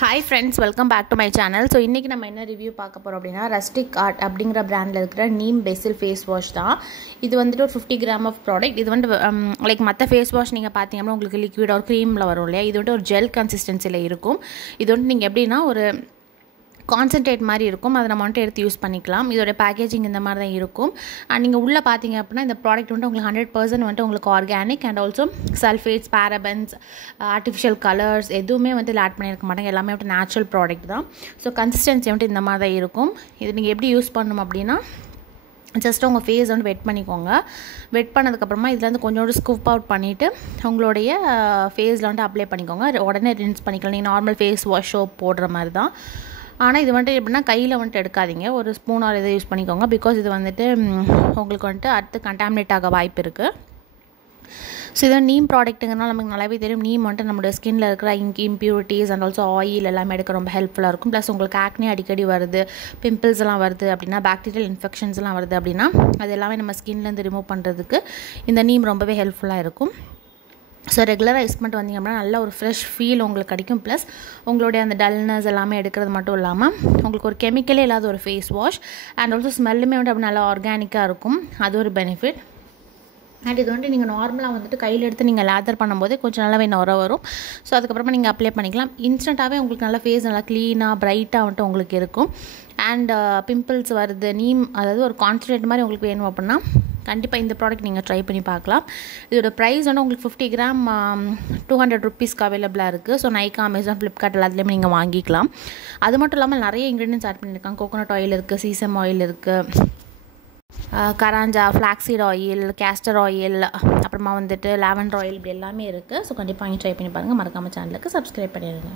Hi friends, welcome back to my channel. So இன்னைக்கு நம்ம என்ன ரிவ்யூ பார்க்க போறோம் அப்படினா Rustic Art அப்படிங்கற பிராண்ட்ல இருக்கிற நீம் பெசில் ஃபேஸ் வாஷ் தான். இது வந்துட்டு ஒரு 50 கிராம் ஆஃப் ப்ராடக்ட். இது வந்து லைக் மத்த ஃபேஸ் வாஷ் நீங்க பாத்தீங்கன்னா உங்களுக்கு லிக்விட் ஆர் க்ரீம்ல வரும் இல்லையா? இது வந்து ஒரு ஜெல் கன்சிஸ்டன்சில இருக்கும். இது வந்து நீங்க எப்படினா ஒரு கான்சென்ட்ரேட் மாதிரி இருக்கும். அதை நம்ம வந்துட்டு எடுத்து யூஸ் பண்ணிக்கலாம். இதோட பேக்கேஜிங் இந்த மாதிரி தான் இருக்கும். அண்ட் நீங்கள் உள்ளே பார்த்தீங்க அப்படின்னா இந்த ப்ராடக்ட் வந்துட்டு உங்களுக்கு 100% வந்துட்டு உங்களுக்கு organic and also sulphates, parabens, artificial colours எதுவுமே வந்து இதில் ஆட் பண்ணியிருக்க மாட்டாங்க. எல்லாமே வந்துட்டு நேச்சுரல் ப்ராடக்ட் தான். ஸோ கன்சிஸ்டன்சி வந்துட்டு இந்த மாதிரி தான் இருக்கும். இது நீங்கள் எப்படி யூஸ் பண்ணணும் அப்படின்னா ஜஸ்ட் உங்கள் ஃபேஸ் வந்து வெட் பண்ணிக்கோங்க. வெட் பண்ணதுக்கப்புறமா இதில் வந்து கொஞ்சோண்டு ஸ்கூப் அவுட் பண்ணிவிட்டு உங்களுடைய ஃபேஸில் வந்துட்டு அப்ளை பண்ணிக்கோங்க. உடனே ரின்ஸ் பண்ணிக்கலாம். நீங்கள் நார்மல் ஃபேஸ் வாஷ் சோப் போடுற மாதிரி தான். ஆனால் இது வந்துட்டு எப்படின்னா கையில் வந்துட்டு எடுக்காதீங்க. ஒரு ஸ்பூன் ஆர் இதை யூஸ் பண்ணிக்கோங்க. பிகாஸ் இது வந்துட்டு உங்களுக்கு வந்துட்டு அடுத்து கண்டாமினேட் ஆக வாய்ப்பு இருக்குது. ஸோ இதை நீம் ப்ராடக்ட்டுங்கிறனால நமக்கு நல்லாவே தெரியும். நீம் வந்துட்டு நம்மளுடைய ஸ்கின்னில் இருக்கிற இம்ப்யூரிட்டிஸ் அண்ட் ஆல்சோ ஆயில் எல்லாமே எடுக்க ரொம்ப ஹெல்ப்ஃபுல்லாக இருக்கும். ப்ளஸ் உங்களுக்கு ஆக்னே அடிக்கடி வருது, பிம்பிள்ஸ் எல்லாம் வருது அப்படின்னா, பாக்டீரியல் இன்ஃபெக்ஷன்ஸ் எல்லாம் வருது அப்படின்னா அது எல்லாமே நம்ம ஸ்கின்லேருந்து ரிமூவ் பண்ணுறதுக்கு இந்த நீம் ரொம்பவே ஹெல்ப்ஃபுல்லாக இருக்கும். ஸோ ரெகுலராக யூஸ் பண்ணிட்டு வந்தீங்க அப்படின்னா நல்ல ஒரு ஃப்ரெஷ் ஃபீல் உங்களுக்கு கிடைக்கும். ப்ளஸ் உங்களுடைய அந்த டல்னஸ் எல்லாமே எடுக்கிறது மட்டும் இல்லாமல் உங்களுக்கு ஒரு கெமிக்கலே இல்லாத ஒரு ஃபேஸ் வாஷ் அண்ட் ஆல்சோ ஸ்மெல்லுமே வந்து அப்படி நல்லா ஆர்கானிக்காக இருக்கும். அது ஒரு பெனிஃபிட். அண்ட் இது வந்துட்டு நீங்கள் நார்மலாக வந்துட்டு கையில் எடுத்து நீங்கள் லேதர் பண்ணும்போது கொஞ்சம் நல்லாவே நுர வரும். ஸோ அதுக்கப்புறமா நீங்கள் அப்ளை பண்ணிக்கலாம். இன்ஸ்டண்ட்டாகவே உங்களுக்கு நல்லா ஃபேஸ் நல்லா க்ளீனாக ப்ரைட்டாக வந்துட்டு உங்களுக்கு இருக்கும். அண்ட் பிம்பிள்ஸ் வருது, நீம் அதாவது ஒரு கான்சன்ட்ரேட் மாதிரி உங்களுக்கு வேணும் அப்படின்னா கண்டிப்பாக இந்த ப்ராடக்ட் நீங்கள் ட்ரை பண்ணி பார்க்கலாம். இதோட ப்ரைஸ் வந்து உங்களுக்கு 50 கிராம் 200 ருபீஸ்க்கு அவைலபிளாக இருக்குது. ஸோ நைக்கா, அமேசான், ஃப்ளிப்கார்ட் எல்லாத்துலேயுமே நீங்கள் வாங்கிக்கலாம். அது மட்டும் இல்லாமல் நிறைய இன்க்ரீடியன்ஸ் ஆட் பண்ணியிருக்காங்க. கோகோனட் ஆயில் இருக்குது, சீசம் ஆயில் இருக்குது, கராஞ்சா, ஃப்ளாக்ஸீட் ஆயில், கேஸ்டர் ஆயில், அப்புறமா வந்துட்டு லாவெண்டர் ஆயில், இப்படி எல்லாமே இருக்குது. ஸோ கண்டிப்பாக வாங்கி ட்ரை பண்ணி பாருங்கள். மறக்காமல் சேனலுக்கு சப்ஸ்கிரைப் பண்ணிடுங்க.